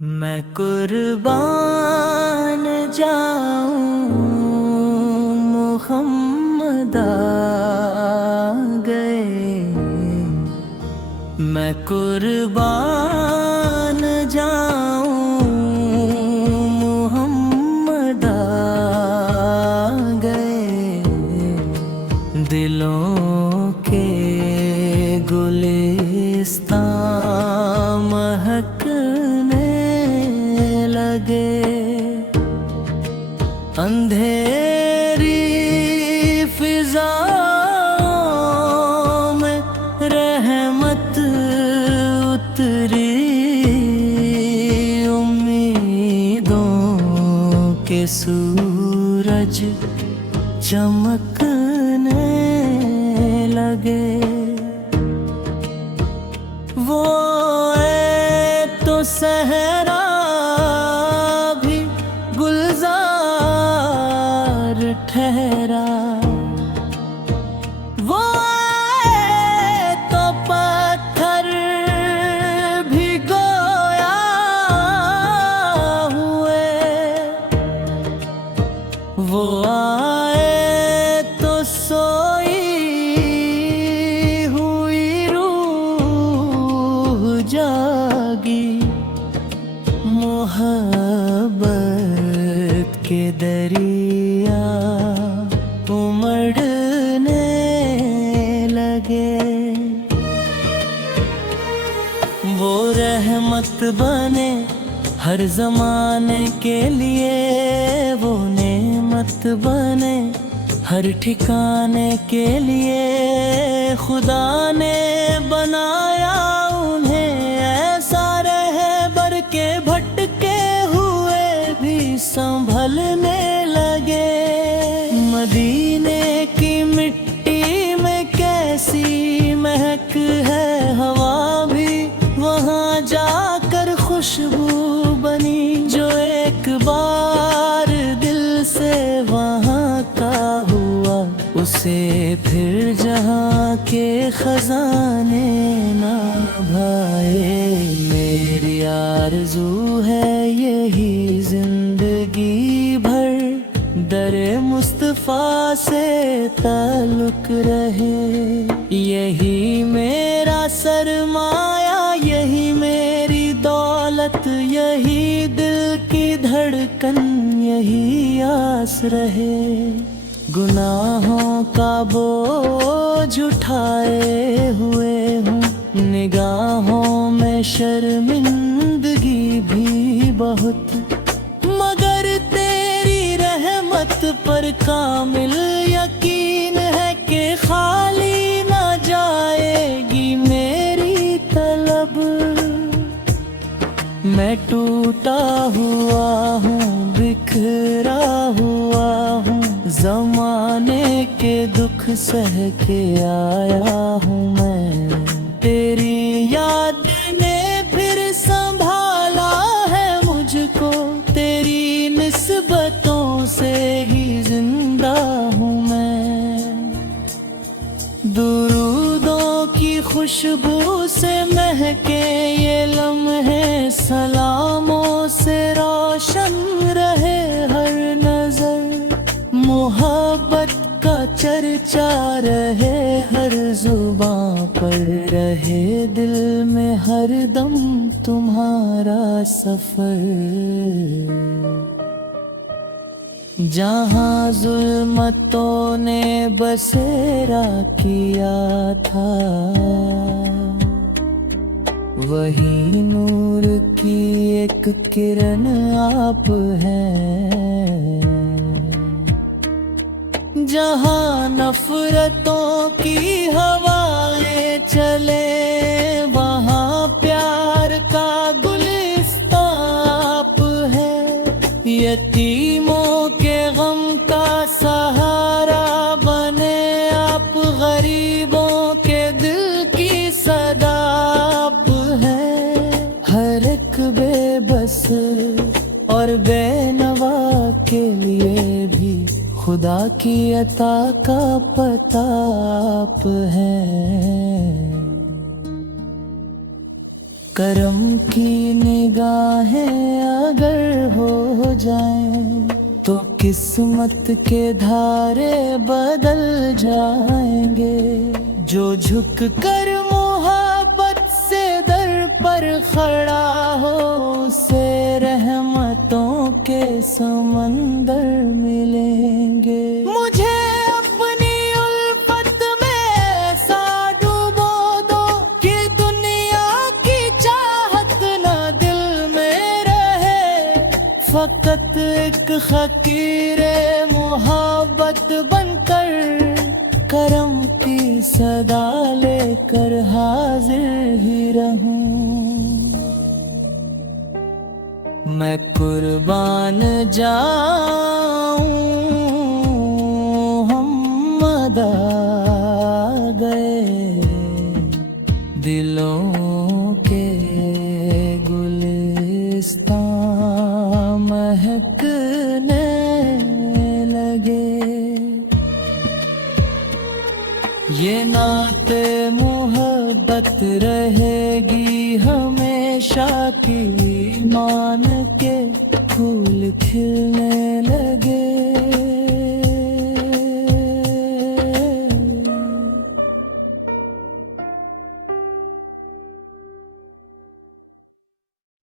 मैं कुर्बान जाऊं मोहम्मद आ गए। मैं कुर्बान जाऊं मोहम्मद आ गए। दिलों के गुलिस्तां महकने लगे। अंधेरी फिजाओं में रहमत उतरी। उम्मीदों के सूरज चमकने लगे। वो तो सहरा भी गुलजार ठहरा। वो तो पत्थर भी गोया हुए। वो आए तो सोई हुई रूह जागी। मोहब्बत के दरिया उमड़ने लगे। वो रहमत बने हर जमाने के लिए। वो नेमत बने हर ठिकाने के लिए। खुदा ने बनाया उन्हें ऐसा रहबर के भटके हुए भी संभलने लगे। मदीने की मिट्टी में कैसी महक है। हवा भी वहाँ जाकर खुशबू बनी। जो एक बार दिल से वहाँ का हुआ, उसे फिर जहाँ के खजाने ना भाए। मेरी आरज़ू है यही जिंदगी भर दरे मुस्तफा से ताल्लुक रहे। यही मेरा सरमाया, यही मेरी दौलत, यही दिल की धड़कन, यही आस रहे। गुनाहों का बोझ उठाए हुए हूँ, निगाहों में शर्मिंदगी भी बहुत। मगर तेरी रहमत पर कामिल यकीन है कि खाली ना जाएगी मेरी तलब। मैं टूटा हुआ हूँ, बिखरा हुआ हूँ, ज़माने के दुख सह के आया हूँ मैं। तेरी याद ने फिर संभाला है मुझको। तेरी निस्बतों से ही जिंदा हूँ मैं। दुरूदों की खुशबू से महके ये लम्हे, सलामों से रोशन रहे हर नजर। मोहब्बत का चर्चा रहे हर जुबां पर, रहे दिल में हर दम तुम्हारा सफर। जहाँ जुल्मतों ने बसेरा किया था, वही नूर की एक किरण आप हैं। जहाँ नफरतों की हवाएं चले, वहाँ प्यार का गुलिस्तां आप है। यतीमों के गम का सहारा बने आप, गरीबों के दिल की सदा आप है। हर एक बेबस और बेनवा के लिए भी खुदा की अता का पता आप है। करम की निगाहें अगर हो जाएं तो किस्मत के धारे बदल जाएंगे। जो झुक कर मोहब्बत से दर पर खड़ा हो उसे रहमतों के समंदर मिलेंगे। मुझे अपनी उल्फत में ऐसा डूबो दो कि दुनिया की चाहत न दिल में रहे। फकत एक फकीरे मोहब्बत बनकर करम की सदा लेकर हाजिर ही रहूं। मैं कुर्बान जाऊं हम आ गए दिलों के गुलिस्तां महकने लगे। ये नाते मोहब्बत रहेगी हमेशा की मान के फूल खिलने लगे।